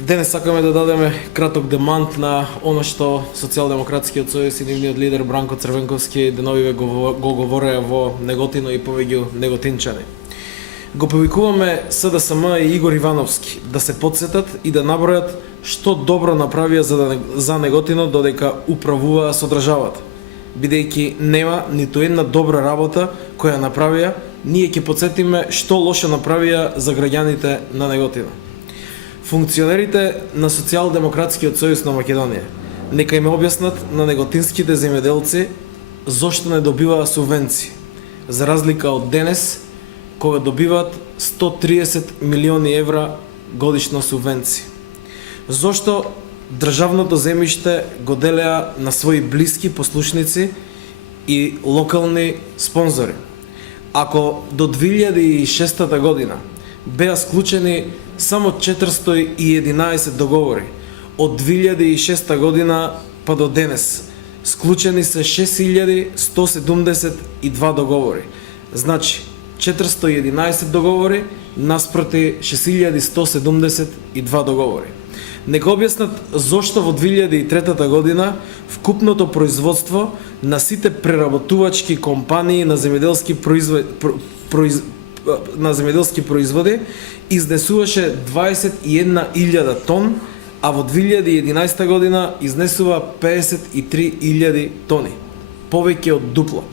Денес сакаме да дадеме краток демант на оно што Социјалдемократскиот сојуз и нивниот лидер Бранко Црвенковски деновиве го говореа во Неготино и повеќе неготинчани. Го повикуваме СДСМ и Игор Ивановски да се потсетат и да набројат што добро направија за Неготино додека управуваа со државата. Бидејќи нема ниту една добра работа која направија, ние ќе потсетиме што лошо направија за граѓаните на Неготино. Функционерите на Социјалдемократскиот сојуз на Македонија нека им објаснат на неготинските земјоделци зошто не добиваа субвенции, за разлика од денес, кога добиваат 130 милиони евра годишно субвенции. Зошто државното земјиште го делеа на своји блиски послушници и локални спонзори. Ако до 2006 година беа склучени само 411 договори, од 2006 година па до денес склучени се 6172 договори. Значи 411 договори наспроти 6172 договори. Нека објаснат зошто во 2003 година вкупното производство на сите преработувачки компании на земјоделски производи изнесуваше 21.000 тон, а во 2011 година изнесува 53.000 тони, повеќе од дупло.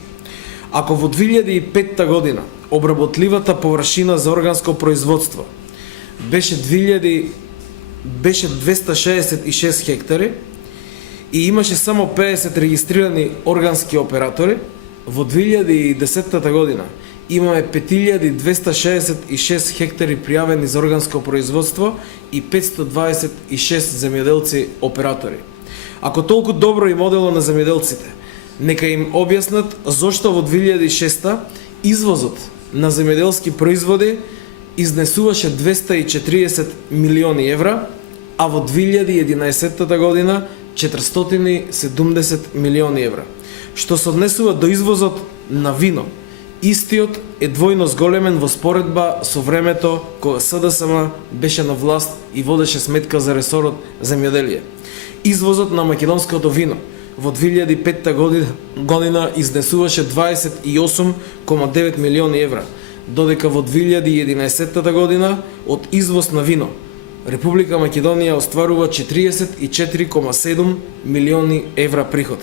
Ако во 2005 година обработливата површина за органско производство беше 266 хектари и имаше само 50 регистрирани органски оператори, во 2010 година имаме 5266 хектари пријавени за органско производство и 526 земјоделци оператори. Ако толку добро им одело на земјоделците, нека им објаснат зошто во 2006 извозот на земјоделски производи изнесуваше 240 милиони евра, а во 2011 година 470 милиони евра. Што се однесува до извозот на вино, истиот е двојно зголемен во споредба со времето кога СДСМ беше на власт и водеше сметка за ресорот земјоделие. Извозот на македонското вино во 2005 година изнесуваше 28,9 милиони евра, додека во 2011 година од извоз на вино Република Македонија остварува 44,7 милиони евра приход.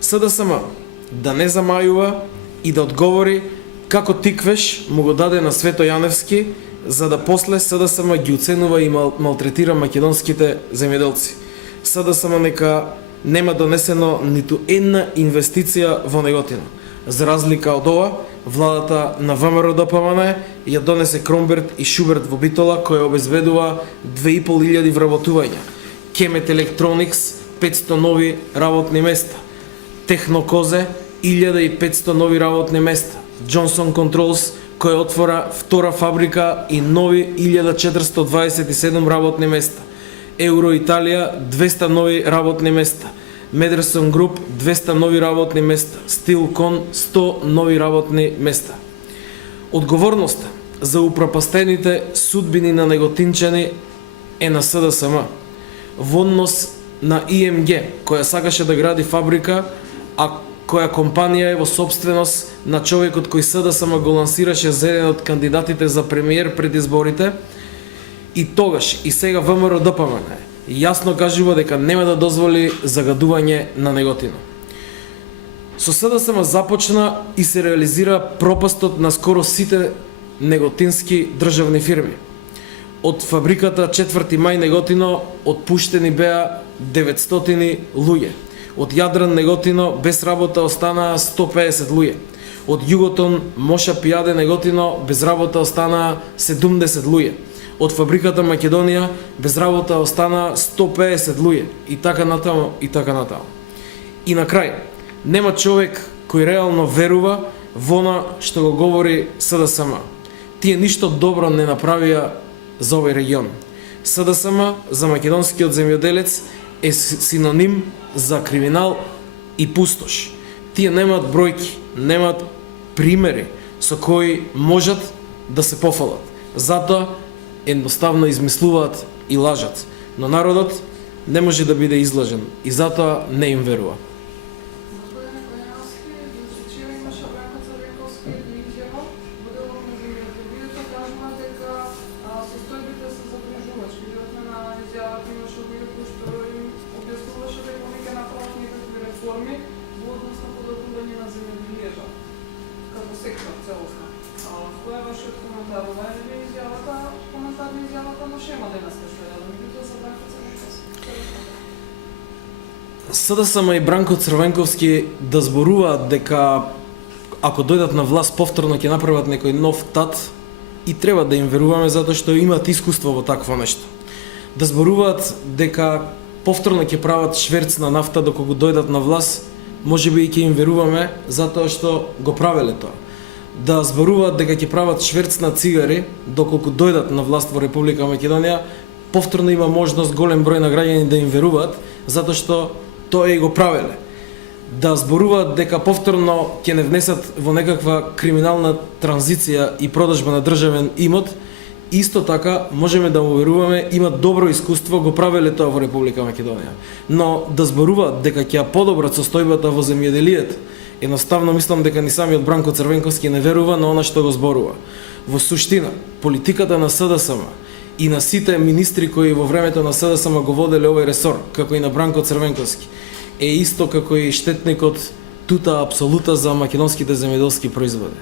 СДСМ да не замајува и да одговори како тиквеш му го даде на Свето Јаневски, за да после СДСМ ги уценува и малтретира македонските земјоделци. СДСМ нека нема донесено ниту една инвестиција во Неготино. За разлика од ова, владата на ВМРО ДПМН ја донесе Кромберт и Шуберт во Битола, која обезбедува 2500 вработувања, Кемет Електроникс 500 нови работни места, Технокозе 1500 нови работни места, Джонсон Контролс која отвора втора фабрика и нови 1427 работни места, Евро Италија 200 нови работни места, Медерсон Груп 200 нови работни места, Стилкон 100 нови работни места. Одговорноста за упропастените судбини на неготинчани е на СДСМ. Во однос на ИМГ, која сакаше да гради фабрика, а која компанија е во собственост на човекот кој СДСМ го лансираше за еден од кандидатите за премиер пред изборите, и тогаш и сега ВМРО ДПМН јасно кажува дека нема да дозволи загадување на Неготино. Со СДСМ започна и се реализира пропастот на скоро сите неготински државни фирми. Од фабриката 4. мај Неготино отпуштени беа 900 луѓе. Од Јадран Неготино без работа останаа 150 луѓе. Од Југотон Моша Пијаде Неготино без работа останаа 70 луѓе. Од фабриката Македонија без работа останаа 150 луѓе и така натаму и така натаму. И на крај, нема човек кој реално верува во она што го говори СДСМ. Тие ништо добро не направија за овој регион. СДСМ за македонскиот земјоделец е синоним за криминал и пустош. Тие немаат бројки, немаат примери со кои можат да се пофалат. Затоа едноставно измислуваат и лажат, но народот не може да биде излажен и затоа не им верува. Господине Којановски, Дучичио имаше Бранко Црвенковски изјава во делот на земјоделието, кажува дека состојбите се загрижувачки. Видовме на изјавата имаше луѓе кои што им објаснуваше дека они ќе направат некакви реформи во однос на подобрување на земјоделието како сектор целосно. Кој е вашиот коментар? Ова е ли изјавата, коментар на изјавата на Шема денеска што е даден, меѓутоа за Бранко Црвенковски? СДСМ и Бранко Црвенковски да зборуваат дека ако дојдат на власт повторно ќе направат некој нов тат и треба да им веруваме затоа што имаат искуство во такво нешто. Да зборуваат дека повторно ќе прават шверц на нафта доколку дојдат на власт, можеби и ќе им веруваме затоа што го правеле тоа. Да зборуваат дека ќе прават шверц на цигари доколку дојдат на власт во Република Македонија, повторно има можност голем број на граѓани да им веруваат затоа што тоа и го правеле. Да зборуваат дека повторно ќе не внесат во некаква криминална транзиција и продажба на државен имот, исто така можеме да му веруваме, имат добро искуство, го правеле тоа во Република Македонија. Но да зборуваат дека ќе ја подобрат состојбата во земјоделието, едноставно мислам дека ни самиот Бранко Црвенковски не верува на она што го зборува. Во суштина, политиката на СДСМ и на сите министри кои во времето на СДСМ го воделе овој ресор, како и на Бранко Црвенковски, е исто како и штетникот тута апсолута за македонските земјоделски производи.